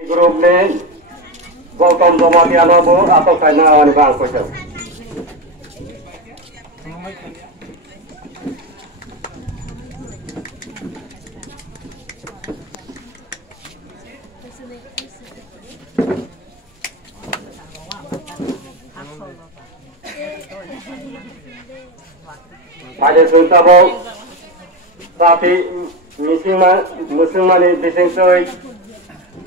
Group ने गौतम जमातियानो बो atau kana awan bang ko chau pada sunta bo tapi musimani bising soi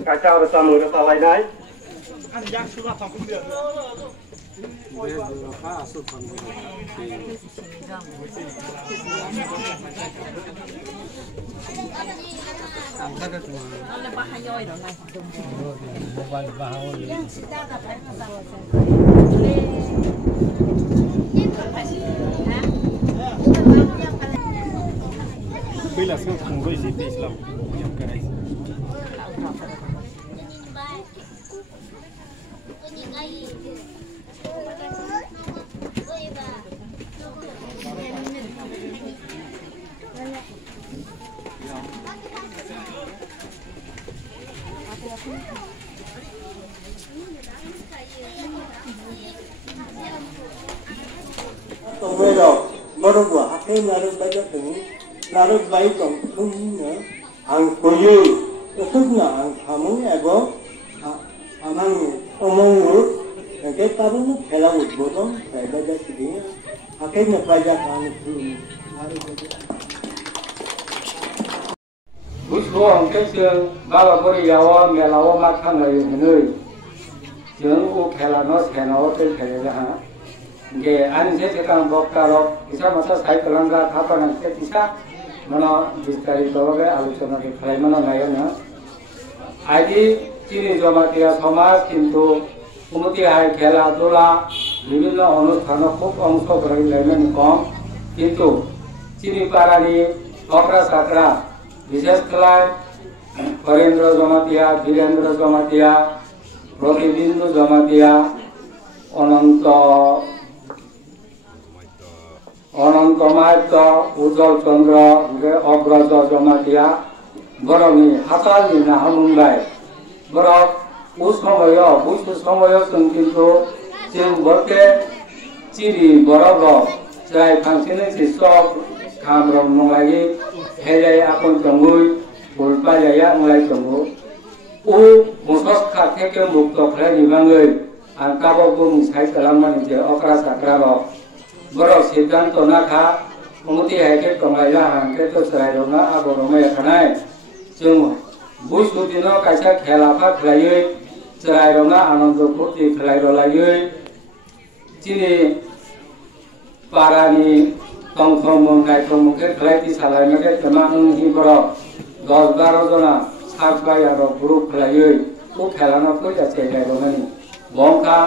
kaca bersama kita lainai Bây giờ mà đâu quả hạt thêm là đâu bây giờถึงlà đâu bay còn không nữa hàng của dư tức là hàng thà muốn nghe bố mang ông mong nữa cái ta nó phải là một bộ đó phải bây giờ thì cái này bây giờ hàng buổi sáng cái trường ba bà có đi vào mẹ lão mà thằng này người trường u khai là nó khai nó cái khai là hả cái anh sẽ làm bọc cà rốt isa masa saya kelangga apa nanti bisa mana distari bawa ke alusana ke khai mana naik na aji ciri jamatia সমাজ কিন্তু উন্নতি হয় খেলাধুলা বিভিন্ন অনুষ্ঠানে খুব অংশগ্রহণ নেন কম কিন্তু চিনি পাড়ানি অকরা সাকরা বিশেষ খেলায় হরেন্দ্র জমাতিয়া বীরেন্দ্র জমাতিয়া রবিবিন্দু জমাতিয়া অনন্ত মাইত্য উজ্জ্বল চন্দ্র অগ্রজ জমাতিয়া বরনি হাতালনি না হামুংলাই বরক বুঝ সময় কিন্তু जों बरके चिरि बरग जाय फांसेने सिसक खामरम नंलायि हेजाय आखन तंगुय बुलपाया नंलाय तंगु उ मुसस खाथेके मुक्त खालायनि बाङै आं गाबावबो मुसाय खालामनानै जे अक्रा साक्रा रक बरक सिद्धांत नाखा उन्नति हायके कमायला हांके तो सरायरना आगरमाय खानाय जों बुझुदिनो कायसा खेलाफा खालायै सरायरना आनंद फुर्ति खालायरलायै चिनि पारानि तंखम नायखमके खालायति सालायनाके तमाम हि बरक 10-12 जना साबबाय आरो ग्रुप खालायै उ खेलाना फैजासे गायरनानि बंका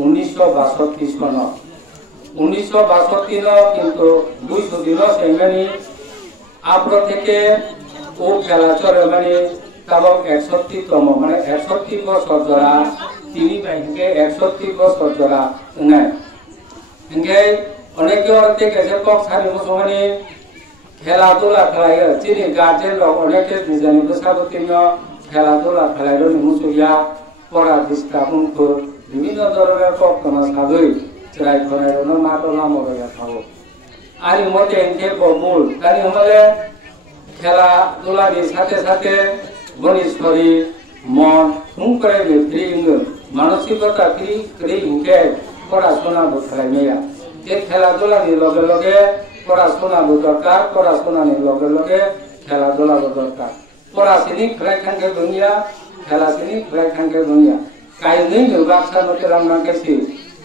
1962 सन 1962 ন কিন্তু 200 দিন সেঙ্গানি আপ্র থেকে ও খেলা চলে মানে কাবক 61 তম মানে 61 বছর ধরা তিনি বাইকে 61 বছর ধরা নাই ইংগে অনেকে অর্থে কেসে কক সারি মুসমানি খেলাধুলা খেলায় চিনি গার্জেন লোক অনেকে নিজেনি বসাবতিন খেলাধুলা খেলায় মুসুয়া পড়া ডিস্টার্বুনফোর বিভিন্ন ধরনের কক তোমা সাগৈ चराय खनायनो माटोला मरया थाओ आरि मते इनके बबुल तानि हमले खेला दुलानि साथे साथे बनि शरीर मन हुंकरे फ्रिंग मानसिकता फ्रि इनके पढ़ाशोना बखायनाया जे खेला दुलानि लगे लगे पढ़ाशोना दरकार पढ़ाशोनानि लगे लगे खेला दुला दरकार पढ़ासिनि खलायखांके दुनिया खेलासिनि खलायखांके दुनिया कायनै नोबाक्सा नतेलामना केसि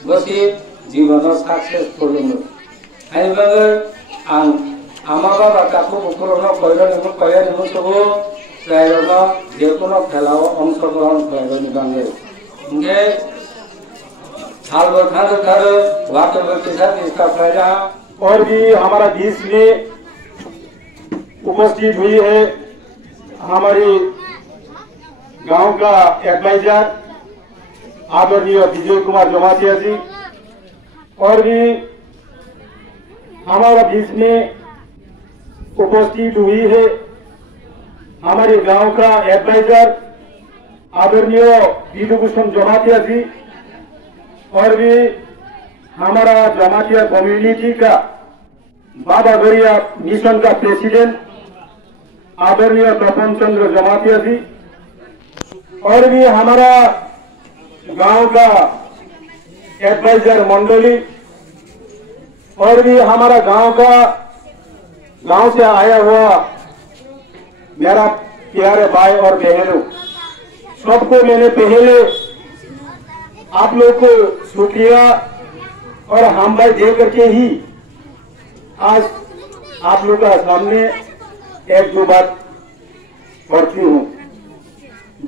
बसि जीवन सक्सेसफुल आई बगर आं आमाबा बाताखौ बखरनो कयनो सबो जायनो जेकोनो खेलाव अंशग्रहण खालायनो बांगे इंगे सालबर खार वाटर के साथ इसका फायदा और भी हमारा बीच में उपस्थित हुई है हमारी गांव का एडवाइजर आदरणीय विजय कुमार जमातिया जी और भी हमारा बीच में उपस्थित हुई है हमारे गांव का एडवाइजर आदरणीय विभूषण जमातिया जी और भी हमारा जमातिया कम्युनिटी का बाबा गरिया मिशन का प्रेसिडेंट आदरणीय तपन चंद्र जमातिया जी और भी हमारा गांव का एडवाइजर मंडली और भी हमारा गांव से आया हुआ मेरा प्यारे भाई और बहनों, सबको मैंने पहले आप लोग को शुक्रिया और हम भाई दे करके ही आज आप लोग का सामने एक दो बात पढ़ती हूँ।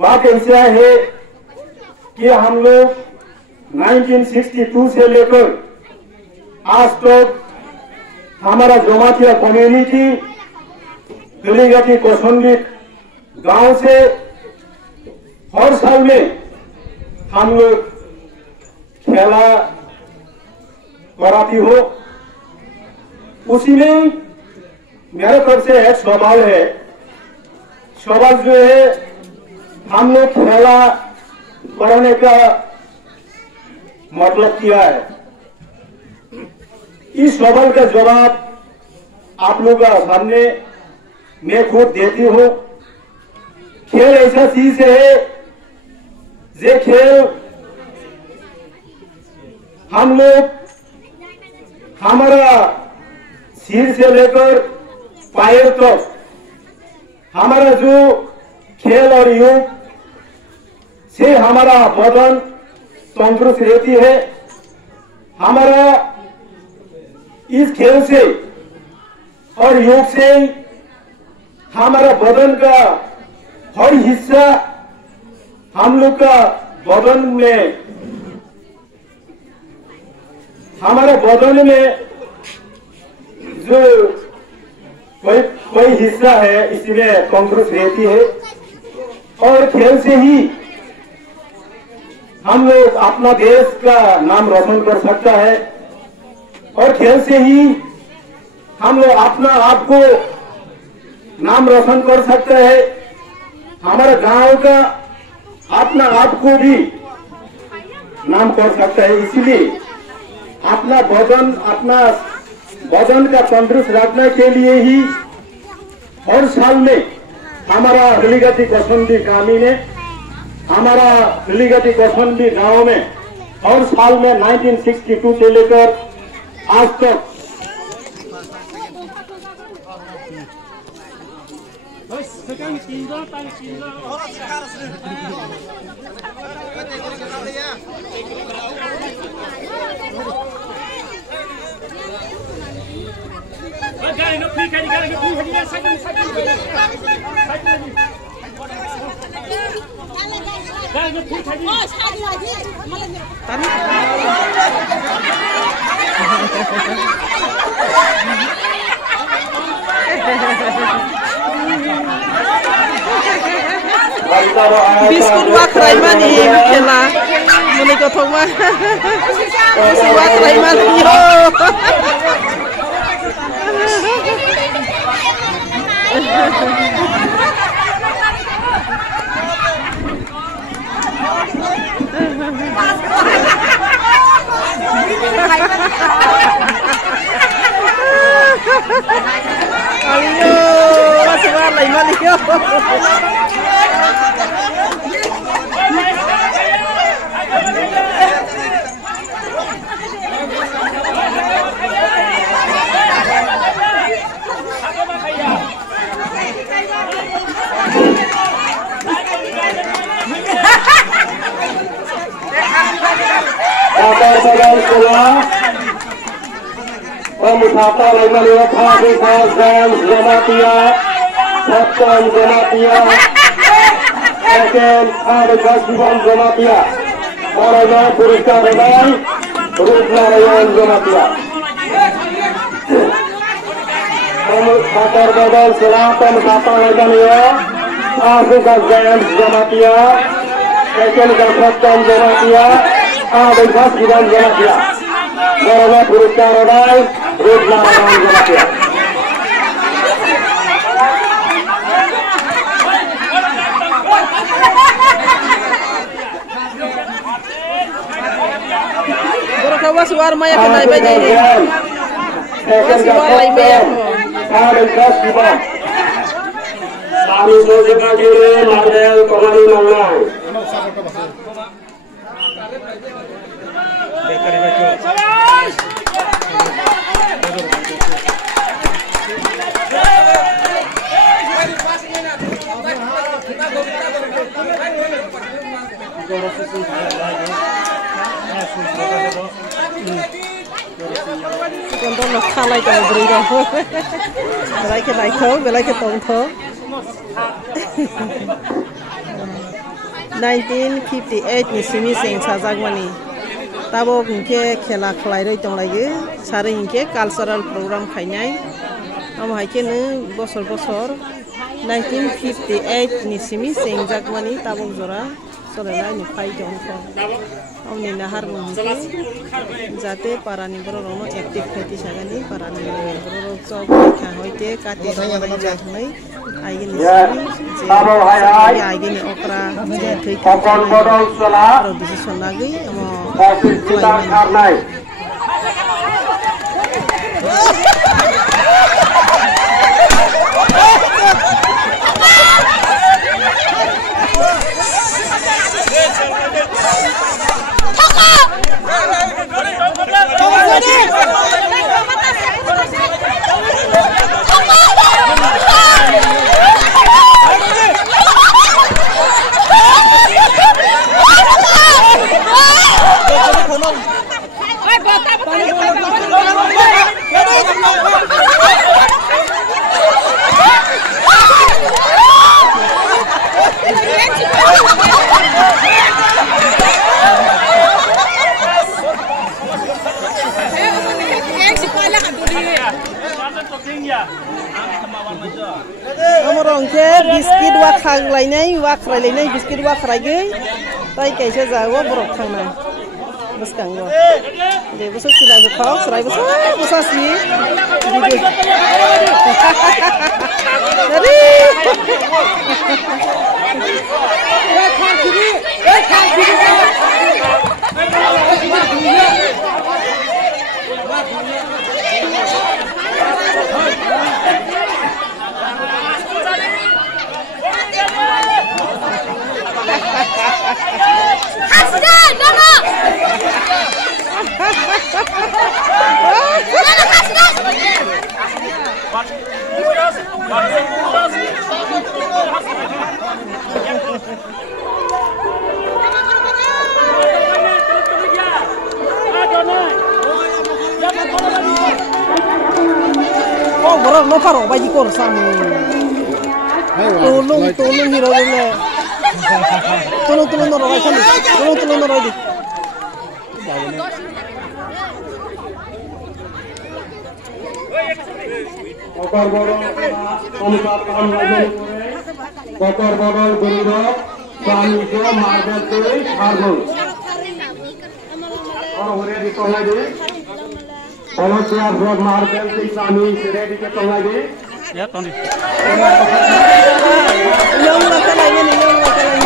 बात ऐसा है कि हम लोग 1962 से लेकर आज तक हमारा जमातिया कम्युनिटी गलीघाटी कौशंबी गांव से हर साल में हम लोग खेला कराती हो। उसी में मेरे तरफ से एक सवाल है, सवाल जो है हम लोग खेला कराने का मतलब क्या है। इस सवाल का जवाब आप लोगों का सामने मैं खुद देती हूँ। खेल ऐसा चीज है जे खेल हम लोग हमारा सिर से लेकर पैर तक हमारा जो खेल और योग से हमारा बदन तंदुरुस्त रहती है। हमारा इस खेल से और योग से हमारा बदन का हर हिस्सा हम लोग का बदन में हमारा बदन में जो कोई हिस्सा है इसमें तंदुरुस्त रहती है और खेल से ही हम लोग अपना देश का नाम रोशन कर सकता है और खेल से ही हम लोग अपना आप को नाम रोशन कर सकते हैं। हमारे गांव का अपना आप को भी नाम कर सकता है। इसलिए अपना वजन का तंदुरुस्त रखने के लिए ही हर साल में हमारा गलीघाटी कौशंबी ग्रामीण ने हमारा गलीघाटी कौशंबी गांव में हर साल में 1962 से लेकर आज तक Biskut wakrai mani kela muni kothong ma biskut wakrai mani yo Aliyo masih walai mani yo pemusatan Laimalia Fabrikal Games Jamatia Sabtan Jamatia Second Fabrikal Divan Jamatia Marana Purista Renai Rudnarayan Jamatia Pemusatan Badal Selatan Sabtan Laimalia Fabrikal Games Jamatia Second Sabtan Jamatia Fabrikal Divan Jamatia Marana Purista Renai Rudnarayan Jamatia suar maya kenai bayi ni. Suar lagi maya. Sahabat kelas juga. Kami berjumpa di Marvel Komando Malai. Con tôi nó khai lại cái bự rồi, lại cái lại thớ, lại cái tổng thớ. 1958 ni simi sing sajak mani. Tabo hingke khela khlai roi tong lagi, sare hingke cultural program khainai. Amo haike ne bosor bosor 1958 ni simi sing jak mani tabo jora solala ni phai jong ko. Amni nahar hingke jate parani borono active khati sagani parani borono chok kha hoite kate roi jakhnai aigin simi Tabo hai aigin okra je thei Kokon bodol sala. decision lagi amo Office kita karnai. Amorong ke biskit wa khang lainai wa khrai lainai biskit wa khrai ge tai kaisa jago borok khangna buskango de busuk silai bu khau srai busuk busasi dari Oh, borok no paro baji kor sam. Tolong hiro le. Tolong no roy khali. Tolong no roy di. Kokor bodol অনুপাতন line করে kokor bodol গরুর স্বামী কে মারবে তুই ছাড়বো আর ওরে দি তোলাই দে পলসিয়া broad মারবে তুই স্বামী রেডি কে তোলাই দে Ya Tony. Yung makalay ni yung makalay.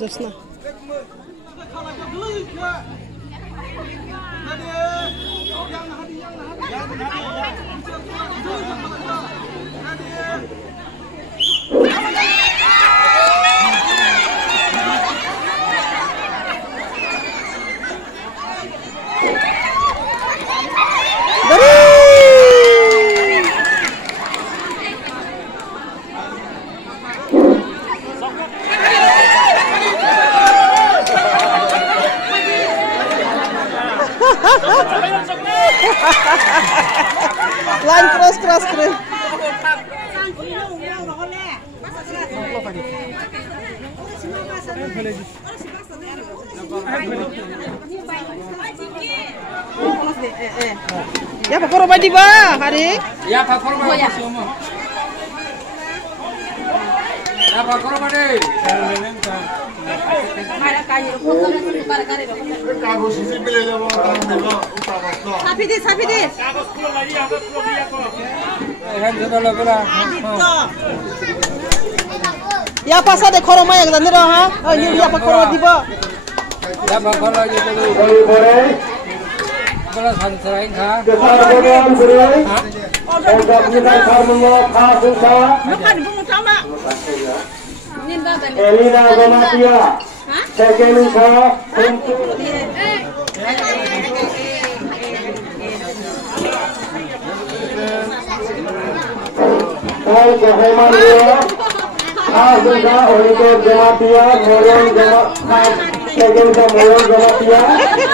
Josna. Line cross. Ya pakoro ba di ba, hari? Ya pakoro ba ya. Ya pakoro ba deh. Sapi di. Ya pasal deh korong maya kita nih ha. Oh ini ya pak korong tiba. Ya bakal lagi dulu. boleh Kalau sanserain kah? kesalahan boleh untuk kita karena khasusa Makan bunga sama. Elina Gomatia Sekenusa untuk Kau keheman dia khasusa untuk Gomatia Moyon Gomatia Sekenusa Moyon Gomatia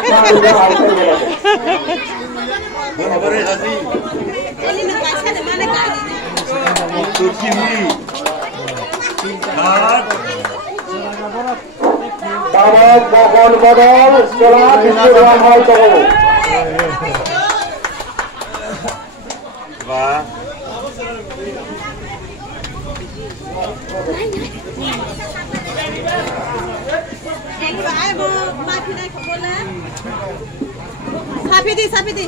khasusa hasil Tamat mohon modal setelah disuruhan hal itu. Sapi di.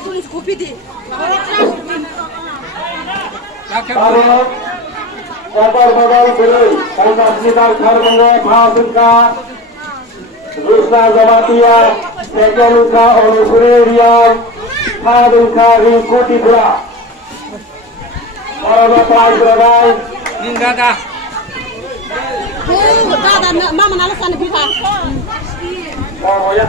Tulis kopi di. Tamat Opar modal beli Kontak Sitar Karmenge Bhasunka Rusna Gomatia Sekenusa Onusurian Bhasunka Rikuti Pura Para Pai Berai Enggak dah. Mama nalasan di pihak. Oh ya